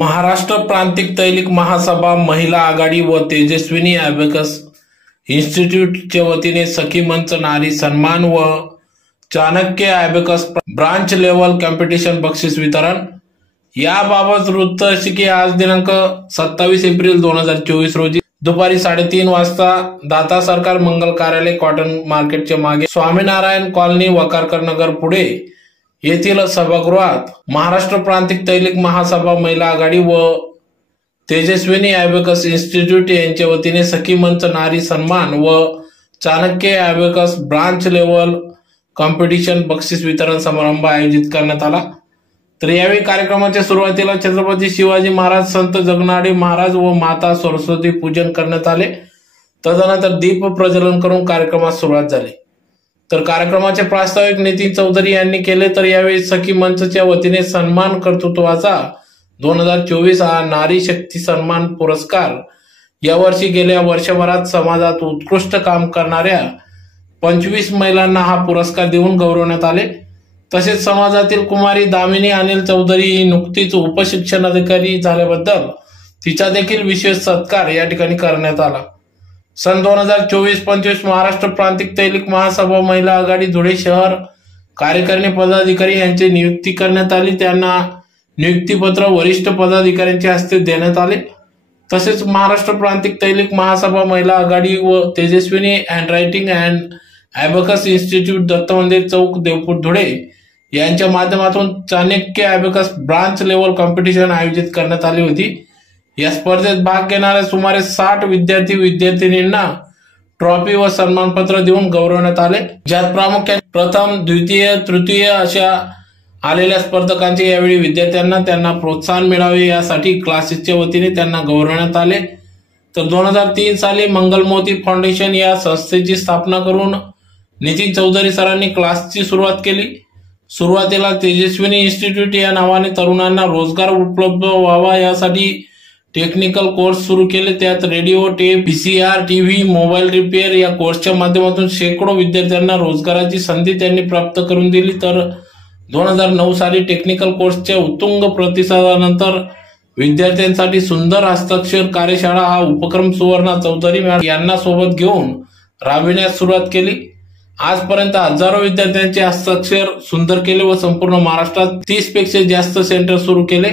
महाराष्ट्र प्रांतिक तैलिक महासभा महिला आघाडी व तेजस्विनी अॅबेकस इन्स्टिट्यूटच्या वतीने सखी मंच नारी सन्मान व Chanakya abacus branch level competition बक्षीस वितरण. याबाबत वृत्त अशी की आज दिनांक सत्तावीस एप्रिल दोन हजार चोवीस रोजी दुपारी साडेतीन वाजता दाता सरकार मंगल कार्यालय कॉटन मार्केटच्या मागे स्वामीनारायण कॉलनी वकारकर नगर पुढे येथील सभागृहात महाराष्ट्र प्रांतिक तैलिक महासभा महिला आघाडी व तेजस्विनी अॅबेकस इन्स्टिट्यूट यांच्या वतीने सखी मंच नारी सन्मान व Chanakya abacus branch level competition बक्षीस वितरण समारंभ आयोजित करण्यात आला. तर यावेळी कार्यक्रमाच्या सुरुवातीला छत्रपती शिवाजी महाराज संत जगनाडे महाराज व माता सरस्वती पूजन करण्यात आले. तदनंतर दीप प्रज्वलन करून कार्यक्रमास सुरुवात झाली. तर कार्यक्रमाचे प्रास्ताविक नितीन चौधरी यांनी केले तर यावेळी सखी मंचच्या वतीने सन्मान कर्तृत्वाचा दोन हजार चोवीस हा नारी शक्ती सन्मान पुरस्कार. यावर्षी गेल्या वर्षभरात समाजात उत्कृष्ट काम करणाऱ्या पंचवीस महिलांना हा पुरस्कार देऊन गौरवण्यात आले. तसेच समाजातील कुमारी दामिनी अनिल चौधरी ही नुकतीच उपशिक्षण अधिकारी झाल्याबद्दल तिचा देखील विशेष सत्कार या ठिकाणी करण्यात आला. सन दोन हजार चोवीस पंचवीस महाराष्ट्र प्रांतिक तैलिक महासभा महिला आघाडी धुळे शहर. कार्यकारिणी पदाधिकारी यांची नियुक्ती करण्यात आली. त्यांना नियुक्तीपत्र वरिष्ठ पदाधिकाऱ्यांच्या हस्ते देण्यात आले. तसेच महाराष्ट्र प्रांतिक तैलिक महासभा महिला आघाडी व Tejaswini handwriting and abacus institute Datta Mandir Chowk Deopur Dhule यांच्या माध्यमातून Chanakya abacus branch level competition आयोजित करण्यात आली होती. या स्पर्धेत भाग घेणाऱ्या सुमारे साठ विद्यार्थी विद्यार्थिनींना ट्रॉफी व सन्मानपत्र देऊन गौरवण्यात आले. ज्यात प्रामुख्याने प्रथम द्वितीय तृतीय अशा आलेल्या स्पर्धकांचे यावेळी विद्यार्थ्यांना त्यांना प्रोत्साहन मिळावे यासाठी क्लासेसच्या वतीने त्यांना गौरवण्यात आले. तर दोन हजार तीन साली मंगलमोती फाउंडेशन या संस्थेची स्थापना करून नितीन चौधरी सरांनी क्लासची सुरुवात केली. सुरुवातीला तेजस्विनी इन्स्टिट्यूट या नावाने तरुणांना रोजगार उपलब्ध व्हावा यासाठी टेक्निकल कोर्स सुरू केले त्यात radio tape PCR TV mobile repair या कोर्सच्या माध्यमातून शेकडो विद्यार्थ्यांना रोजगाराची संधी त्यांनी प्राप्त करून दिली. तर दोन हजार नऊ साली टेक्निकल कोर्सच्या उत्तुंग प्रतिसादानंतर विद्यार्थ्यांसाठी सुंदर हस्ताक्षर कार्यशाळा हा उपक्रम सुवर्णा चौधरी यांना सोबत घेऊन राबविण्यास सुरुवात केली. आजपर्यंत हजारो विद्यार्थ्यांचे हस्ताक्षर सुंदर केले व संपूर्ण महाराष्ट्रात तीसपेक्षा जास्त सेंटर सुरू केले.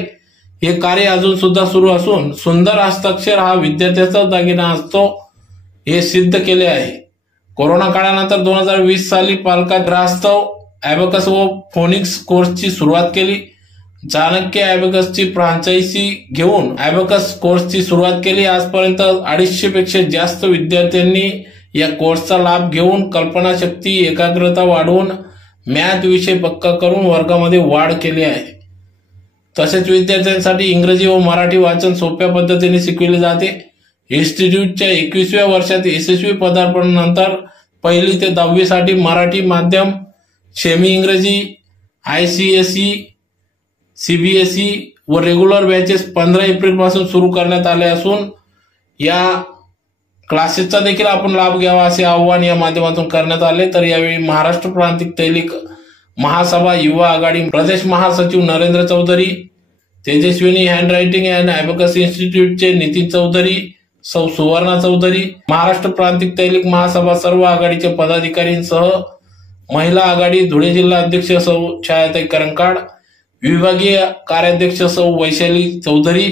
हे कार्य अजून सुद्धा सुरू असून सुंदर हस्ताक्षर हा विद्यार्थ्याचा दागिना असतो हे सिद्ध केले आहे. कोरोना काळानंतर दोन हजार वीस साली पालकात रास्तव अॅबकस व फोनिक्स कोर्सची सुरुवात केली. चाणक्य ॲबकसची फ्रांचायझी घेऊन ॲबकस कोर्सची सुरुवात केली. आजपर्यंत अडीचशे पेक्षा जास्त विद्यार्थ्यांनी या कोर्सचा लाभ घेऊन कल्पनाशक्ती एकाग्रता वाढवून मॅथ विषय पक्का करून वर्गामध्ये वाढ केली आहे. तसेच विद्यार्थ्यांसाठी इंग्रजी व मराठी वाचन सोप्या पद्धतीने शिकविले जाते. इन्स्टिट्यूटच्या एकवीसव्या वर्षात यशस्वी पदार्पणानंतर पहिली ते दहावीसाठी मराठी माध्यम सेमी इंग्रजी I C S E CBSE व रेग्युलर बॅचेस पंधरा एप्रिलपासून सुरू करण्यात आले असून या क्लासेसचा देखील आपण लाभ घ्यावा असे आव्हान या माध्यमातून करण्यात आले. तर यावेळी महाराष्ट्र प्रांतिक तैलिक महासभा युवा आघाडी प्रदेश महासचिव Narendra Chaudhari Tejaswini handwriting and abacus इन्स्टिट्यूटचे Nitin Chaudhari सौ सुवर्णा चौधरी महाराष्ट्र प्रांतिक तैलिक महासभा सर्व आघाडीचे पदाधिकारींसह महिला आघाडी धुळे जिल्हा अध्यक्ष सौ छायाताई करंकाड विभागीय कार्याध्यक्ष सौ वैशाली चौधरी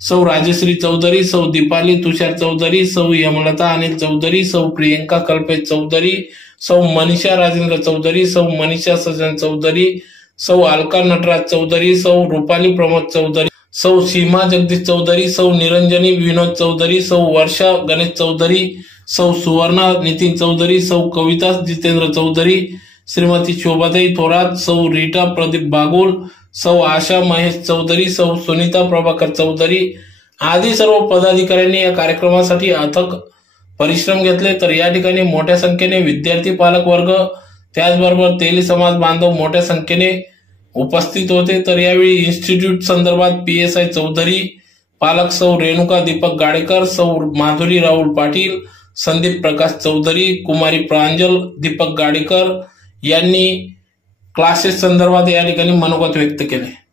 सौ राजश्री चौधरी सौ दीपाली तुषार चौधरी सौ यमलता अनिल चौधरी सौ प्रियंका कल्पेश चौधरी सौ मनीषा राजेंद्र चौधरी सौ मनीषा सजन चौधरी सौ अलका नटराज चौधरी सौ रुपाली प्रमोद चौधरी सौ सीमा जगदीश चौधरी सौ निरंजनी विनोद चौधरी सौ वर्षा गणेश चौधरी सौ सुवर्णा नितीन चौधरी सौ कविता जितेंद्र चौधरी श्रीमती शोभाताई थोरात सौ रीटा प्रदीप बागुल सौ आशा महेश चौधरी सौ सुनीता प्रभाकर चौधरी. आदी सर्व पदाधिकाऱ्यांनी या कार्यक्रमासाठी अथक परिश्रम घेतले. तर या ठिकाणी मोठ्या संख्येने विद्यार्थी पालक वर्ग त्याचबरोबर तेली समाज बांधव मोठ्या संख्येने उपस्थित होते तर यावेळी इन्स्टिट्यूट संदर्भात पी एस आय चौधरी पालक सौ रेणुका दीपक गाडेकर सौ माधुरी राहुल पाटील संदीप प्रकाश चौधरी कुमारी प्रांजल दीपक गाडेकर यांनी क्लासेस संदर्भात या ठिकाणी मनोगत व्यक्त केले.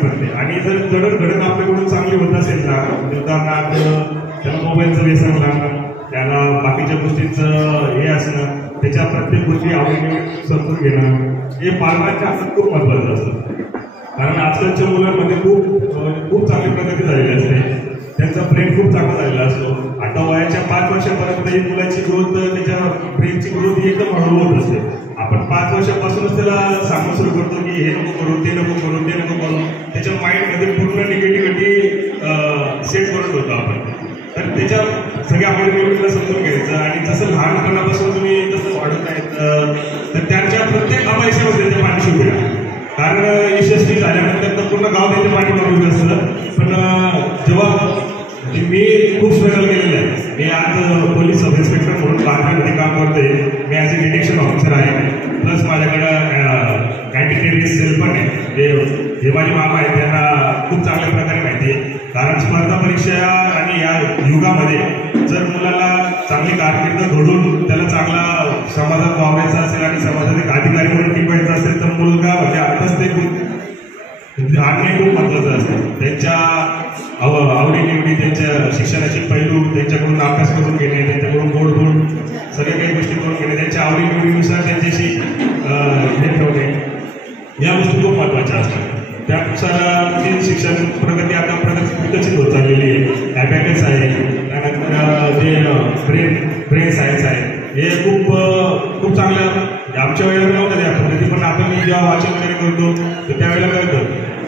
चांगली आणि जर जडण घडण आपल्याकडून चांगली होत असेल ना म्हणजे उदाहरणार्थ त्याला मोबाईलचं व्यसन लागणं त्याला बाकीच्या गोष्टींचं हे असणं त्याच्या प्रत्येक गोष्टी आवडीने समजून घेणं हे पालकांच्या हातात खूप महत्वाचं असतं. कारण आजकालच्या मुलांमध्ये खूप खूप चांगली प्रगती झालेली असते. त्यांचा प्रेम खूप चांगला झालेला असतो. आता वयाच्या पाच वर्षापर्यंत ही मुलाची ग्रोथ त्याच्या प्रेमची ग्रोथ एकदम हळूहळू होत असते. आपण पाच वर्षापासूनच त्याला सांगणं सुरू करतो की हे नको करू ते नको करू ते नको करू. त्याच्या माइंडमध्ये पूर्ण निगेटिव्हिटी सेट करत होतो आपण. तर त्याच्या सगळ्या आवडीनिवडीला समजून घ्यायचं आणि जसं लहानपणापासून तुम्ही जसं वाढत आहेत तर त्यांच्या प्रत्येक अपयशामध्ये ते पाणी शिकू कारण यशस्वी झाल्यानंतर तर पूर्ण गाव त्याच्या पाठीमागे असतं. आवडीनिवडी त्यांच्या शिक्षणाचे पैलू त्यांच्याकडून अभ्यास करून घेणे त्यांच्याकडून गोड गोड सगळ्या काही गोष्टी करून घेणे त्यांच्या आवडीनिवडीनुसार त्यांच्याशी हे ठेवणे. या गोष्टी खूप महत्त्वाच्या असतात. त्यानुसार जे शिक्षण प्रगती आता प्रगती विकसित होत चाललेली आहे. ॲबॅकस आहे. त्यानंतर जे ब्रेन ब्रेन सायन्स आहे. हे खूप खूप चांगलं आमच्या वेळेला नव्हतं त्या पद्धती पण आपण जेव्हा वाचन वगैरे करतो तर त्यावेळेला कळतं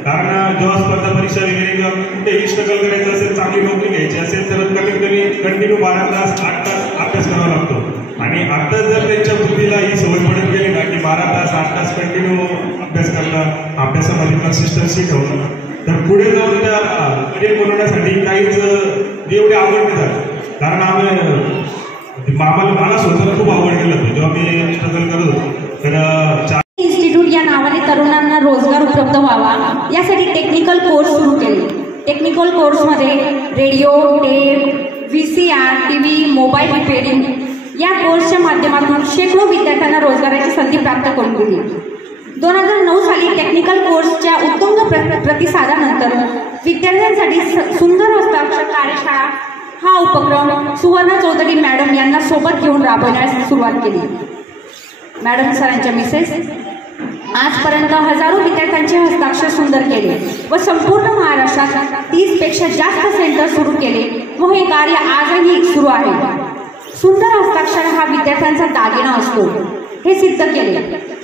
कारण जेव्हा स्पर्धा परीक्षा वगैरे किंवा कुठेही स्ट्रगल करायचं असेल चांगली नोकरी घ्यायची असेल तर कमीत कमी कंटिन्यू बारा तास आठ तास अभ्यास करावा लागतो. आणि आता जर त्यांच्या बुद्धीला ही सवय पडत गेली ना की बारा तास आठ तास कंटिन्यू अभ्यास करणं अभ्यासामध्ये कन्सिस्टन्सी ठेवणं तर पुढे जाऊन त्या करिअर बनवण्यासाठी काहीच एवढे आवड नाही झालं कारण आम्ही आम्हाला मला स्वतःला खूप आवड गेलं होतं. जेव्हा मी स्ट्रगल करत होतो तर अं, चार इन्स्टिट्यूट या नावाने तरुणांना रोजगार उपलब्ध व्हावा यासाठी टेक्निकल कोर्स सुरू केले. टेक्निकल कोर्समध्ये radio tape V C R T V mobile repairing या कोर्सच्या माध्यमातून शेकडो विद्यार्थ्यांना रोजगाराची संधी प्राप्त करून दिली. दोन हजार नऊ साली टेक्निकल कोर्सच्या उत्तुंग प्र- प्रतिसादानंतर विद्यार्थ्यांसाठी स- सुंदर हस्ताक्षर कार्यशाळा हा उपक्रम सुवर्ण चौधरी मॅडम यांना सोबत घेऊन राबवण्यास सुरुवात केली. मॅडम सरांच्या मिसेस आजपर्यंत हजारो विद्यार्थ्यांचे हस्ताक्षर सुंदर केले व संपूर्ण महाराष्ट्रात तीसपेक्षा जास्त सेंटर सुरू केले. व हे कार्य आजही सुरू आहे. सुंदर हस्ताक्षर हा विद्यार्थ्यांचा दागिना असतो. हे सिद्ध केले.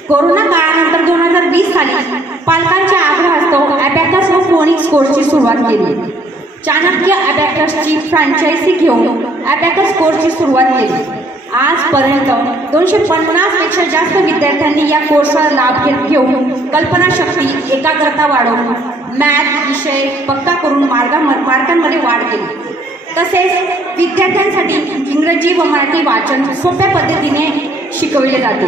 कोरोना काळानंतर दोन हजार वीस साली पालकांच्या आग्रहास्तव अबॅकस व फोनिक्स कोर्सची सुरुवात केली. चाणक्य अबॅकसची फ्रँचायझी घेऊन अबॅकस कोर्सची सुरुवात केली. आजपर्यंत दोनशे पन्नासपेक्षा जास्त विद्यार्थ्यांनी या कोर्सचा लाभ घेत घेऊन कल्पनाशक्ती एकाग्रता वाढवून मॅथ विषय पक्का करून मार्गा मार्कांमध्ये वाढ केली. तसेच विद्यार्थ्यांसाठी इंग्रजी व मराठी वाचन सोप्या पद्धतीने शिकवले जाते.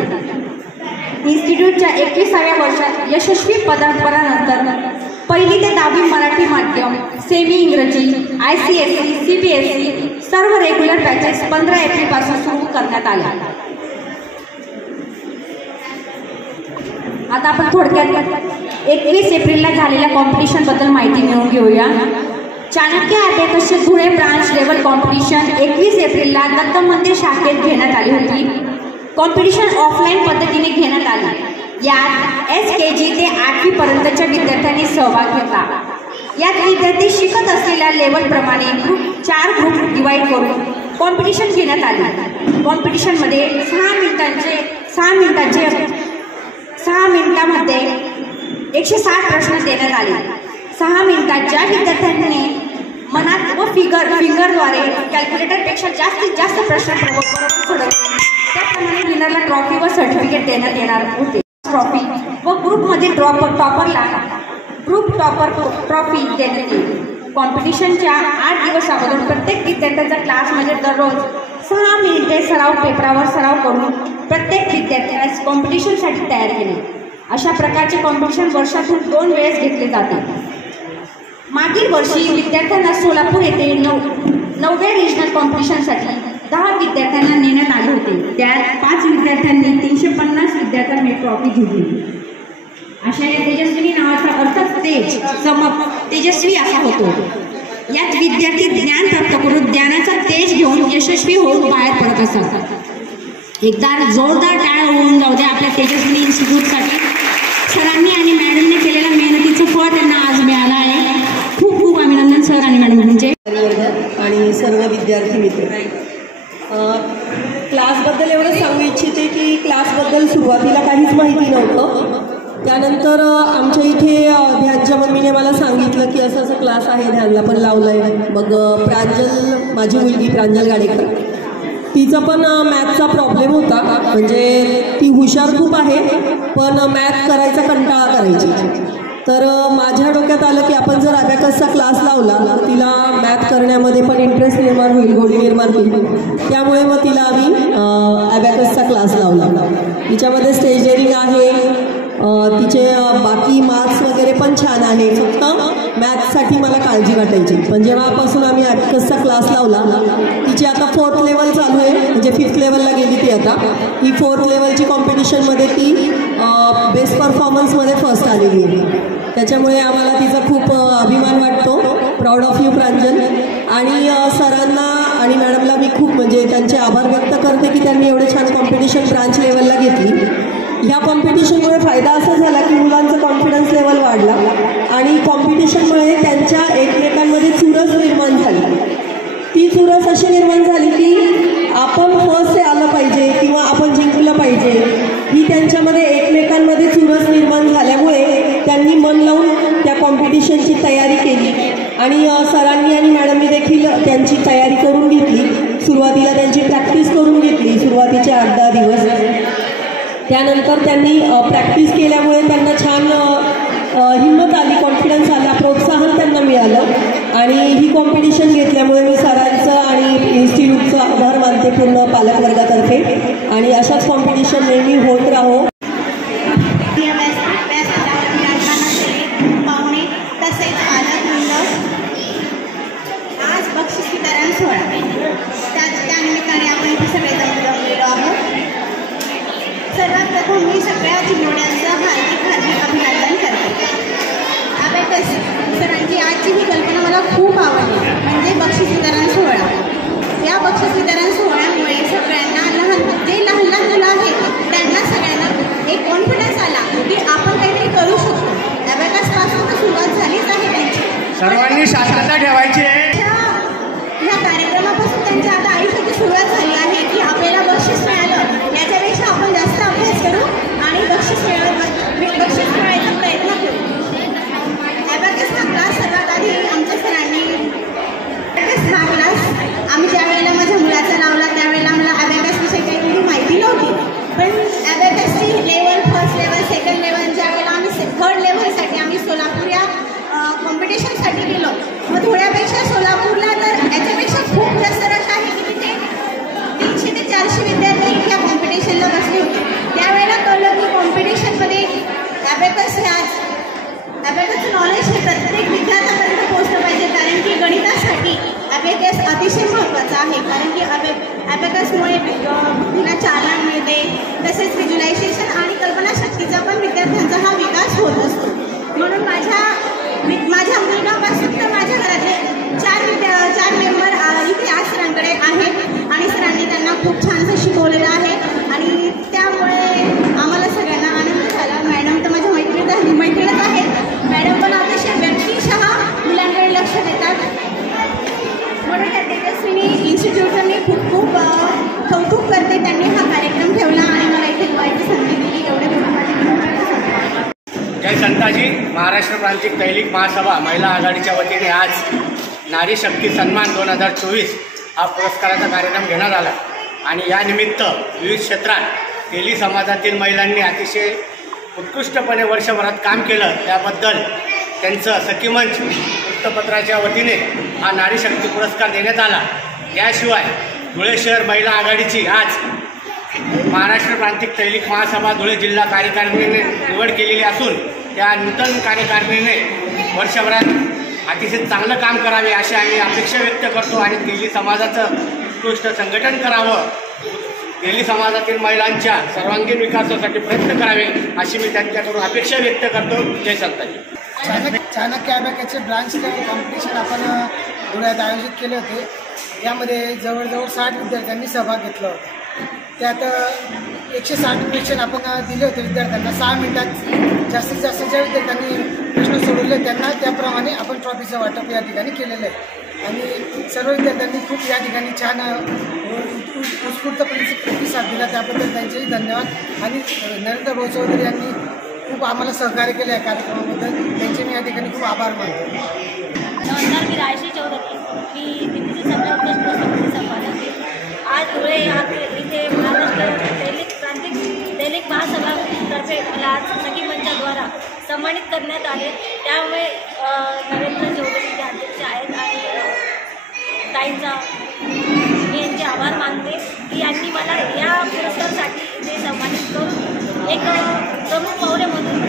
इन्स्टिट्यूटच्या एकविसाव्या वर्षात यशस्वी पदार्पणानंतर पहिली ते दहावी मराठी माध्यम सेमी इंग्रजी I C S C C B S C सर्व रेग्युलर बॅचेस पंधरा एप्रिलपासून सुरू करण्यात आल्या आता आपण थोडक्यात एकवीस एप्रिलला झालेल्या कॉम्पिटिशनबद्दल माहिती मिळवून घेऊया. चाणक्य अबॅकसचे धुळे ब्रांच लेवल कॉम्पिटिशन एकवीस एप्रिलला दत्त मंदिर शाखेत घेण्यात आली होती. कॉम्पिटिशन ऑफलाईन पद्धतीने घेण्यात आली. यात एस के जी ते आठवी पर्यंतच्या विद्यार्थ्यांनी सहभाग घेतला. यात विद्यार्थी शिकत असलेल्या लेवल प्रमाणे ग्रुप चार ग्रुप डिवाइड करून कॉम्पिटिशन घेण्यात आली. कॉम्पिटिशनमध्ये सहा मिनिटांचे सहा मिनिटांचे सहा मिनिटामध्ये एकशे साठ प्रश्न देण्यात आले. सहा मिनिटात ज्या विद्यार्थ्यांनी मनात व फिगर फिंगरद्वारे कॅल्क्युलेटरपेक्षा जास्तीत जास्त प्रश्न सोडवले त्याप्रमाणे विनरला ट्रॉफी व सर्टिफिकेट देण्यात येणार होते. ट्रॉफी व ग्रुपमध्ये ड्रॉप टॉपरला ग्रुप टॉपर ट्रॉफी देण्यात येईल कॉम्पिटिशनच्या आठ दिवस अगोदर प्रत्येक विद्यार्थ्यांचा क्लासमध्ये म्हणजे दररोज सहा मिनिटे सराव पेपरावर सराव करून प्रत्येक विद्यार्थ्यास कॉम्पिटिशनसाठी तयार केले. अशा प्रकारचे कॉम्पिटिशन वर्षातून दोन वेळेस घेतले जाते. मागील वर्षी विद्यार्थ्यांना सोलापूर येथे नऊ नवव्या रिजनल कॉम्पिटिशनसाठी दहा विद्यार्थ्यांना नेण्यात आले होते. त्यात पाच विद्यार्थ्यांनी तीनशे पन्नास विद्यार्थ्यांनी ट्रॉफी जिंकली. अशा या तेजस्विनी नावाचा अर्थच तेज चमक तेजस्वी असा होतो. यात विद्यार्थी ज्ञान प्राप्त करून ज्ञानाचा तेज घेऊन यशस्वी होऊन बाहेर पडत असतात. एकदा जोरदार टाळ होऊन जाऊ दे आपल्या तेजस्विनी इन्स्टिट्यूटसाठी सरांनी आणि मॅडमने केलेल्या मेहनतीचं फळ त्यांना आज मिळालं आहे. खूप खूप अभिनंदन सर आणि मॅडम म्हणजे. आणि सर्व विद्यार्थी मित्र. क्लासबद्दल एवढं सांगू इच्छिते की क्लासबद्दल सुरुवातीला काहीच माहिती नव्हतं. त्यानंतर आमच्या इथे ध्यानच्या मम्मीने मला सांगितलं की असं असं क्लास आहे ध्यानला पण लावलं आहे मग प्रांजल माझी मुलगी प्रांजल गाडेकर तिचा पण मॅथचा प्रॉब्लेम होता. म्हणजे ती हुशार खूप आहे पण मॅथ करायचा कंटाळा करायची. तर माझ्या डोक्यात आलं की आपण जर अबॅकसचा क्लास लावला तर तिला मॅथ करण्यामध्ये पण इंटरेस्ट निर्माण होईल गोडी निर्माण होईल. त्यामुळे मग तिला आम्ही क्लास लावला. तिच्यामध्ये स्टेजरिंग आहे. तिचे बाकी मार्क्स वगैरे पण छान आहे फक्त मॅथ्ससाठी मला काळजी वाटायची. पण जेव्हापासून आम्ही अबॅकसचा क्लास लावला तिची आता फोर्थ लेवल चालू आहे. म्हणजे फिफ्थ लेवलला गेली ती आता. ही फोर्थ लेवलची कॉम्पिटिशनमध्ये ती बेस्ट परफॉर्मन्समध्ये फर्स्ट आलेली आहे. त्याच्यामुळे आम्हाला तिचा खूप अभिमान वाटतो. Proud of you Pranjal. आणि सरांना आणि मॅडमला मी खूप म्हणजे त्यांचे आभार व्यक्त करते की त्यांनी एवढे छान कॉम्पिटिशन ब्रांच लेवलला घेतली. ह्या कॉम्पिटिशनमुळे फायदा असा झाला की मुलांचा कॉन्फिडन्स लेवल वाढला आणि कॉम्पिटिशनमुळे त्यांच्या एकमेकांमध्ये चुरस निर्माण झाली. ती चुरस अशी निर्माण झाली की आपण फर्स्ट आलं पाहिजे किंवा आपण जिंकलं पाहिजे ही त्यांच्यामध्ये एकमेकांमध्ये चुरस निर्माण झाल्यामुळे त्यांनी मन लावून त्या कॉम्पिटिशनची तयारी केली. आणि सरांनी आणि मॅडमनी देखील त्यांची तयारी करून घेतली. सुरुवातीला त्यांची प्रॅक्टिस करून घेतली. सुरुवातीचे आठ दहा दिवस. त्यानंतर त्यांनी प्रॅक्टिस केल्यामुळे त्यांना छान हिंमत आली कॉन्फिडन्स आला प्रोत्साहन त्यांना मिळालं. आणि ही कॉम्पिटिशन घेतल्यामुळे मी सरांचं आणि इन्स्टिट्यूटचं आभार मानते पूर्ण पालकवर्गातर्फे. आणि अशाच म्हणजे चालना मिळते तसेच व्हिज्युलायझेशन आणि कल्पनाशक्तीचा पण विद्यार्थ्यांचा हा विकास होत असतो. म्हणून माझ्या माझ्या मुलगापासून तर माझ्या घरातले चार विद्या चार मेंबर इथे आज सरांकडे आहेत आणि सरांनी त्यांना खूप छानसं शिकवलेलं आहे. आणि त्यामुळे आम्हाला सगळ्यांना आनंद झाला. मॅडम तर माझ्या मैत्रीत मैत्रीणच आहेत. मॅडम पण अतिशय व्यक्तिशः मुलांकडे लक्ष देतात. म्हणून त्या तेजस्विनी इन्स्टिट्यूटने खूप खूप कौतुक करते त्यांनी हा कार्यक्रम ठेवला आणि मला इथे लोहायची संधी दिली एवढे जय संताजी महाराष्ट्र प्रांतिक दैनिक महासभा महिला आघाडीच्या वतीने आज नारी शक्ती सन्मान दोन हजार चोवीस हा पुरस्काराचा कार्यक्रम घेण्यात आला. आणि यानिमित्त विविध क्षेत्रात तेली समाजातील महिलांनी अतिशय उत्कृष्टपणे वर्षभरात काम केलं. त्याबद्दल त्यांचं सखीमंच वृत्तपत्राच्या वतीने हा नारी शक्ती पुरस्कार देण्यात आला. याशिवाय धुळे शहर महिला आघाडीची आज महाराष्ट्र प्रांतिक तैलिक महासभा धुळे जिल्हा कार्यकारिणीने निवड केलेली असून त्या नूतन कार्यकारिणीने वर्षभरात अतिशय चांगलं काम करावे अशी आम्ही अपेक्षा व्यक्त करतो आणि दिल्ली समाजाचं उत्कृष्ट संघटन करावं. दिल्ली समाजातील महिलांच्या सर्वांगीण विकासासाठी प्रयत्न करावे अशी मी त्यांच्याकडून अपेक्षा व्यक्त करतो. जय संताजी. चाणक्य चाणक्य अभ्याकाचे ब्रांच कॉम्पिटिशन आपण धुळ्यात आयोजित केले होते. यामध्ये जवळजवळ साठ विद्यार्थ्यांनी सहभाग घेतला होता. त्यात एकशे साठ क्वेश्चन आपण दिले होते विद्यार्थ्यांना. सहा मिनिटात जास्तीत जास्त ज्या विद्यार्थ्यांनी प्रश्न सोडवले त्यांना त्याप्रमाणे आपण ट्रॉफीचं वाटप या ठिकाणी केलेलं आहे. आणि सर्व विद्यार्थ्यांनी खूप या ठिकाणी छान उत्स्फूर्तपणे प्रतिसाद दिला. त्याबद्दल त्यांचेही धन्यवाद. आणि नरेंद्र भाऊ चौधरी यांनी खूप आम्हाला सहकार्य केलं या कार्यक्रमाबद्दल. त्यांचे मी या ठिकाणी खूप आभार मानतो. नमस्कार मी रायश्री चौधरी. मी दिल्लीची सगळ्या उत्कृष्ट पुस्तकाची संपादक आहे. आज धुळे या इथे महाराष्ट्र दैनिक प्रांतिक दैनिक महासभातर्फे मला आज सखी मंचाद्वारा सन्मानित करण्यात आले. त्यामुळे नरेंद्र चौधरी जे अध्यक्ष आहेत आणि ताईंचा मी यांचे आभार मानते. की यांनी मला या पुरस्कारासाठी इथे सन्मानित करून एक प्रमुख पाहुणे म्हणून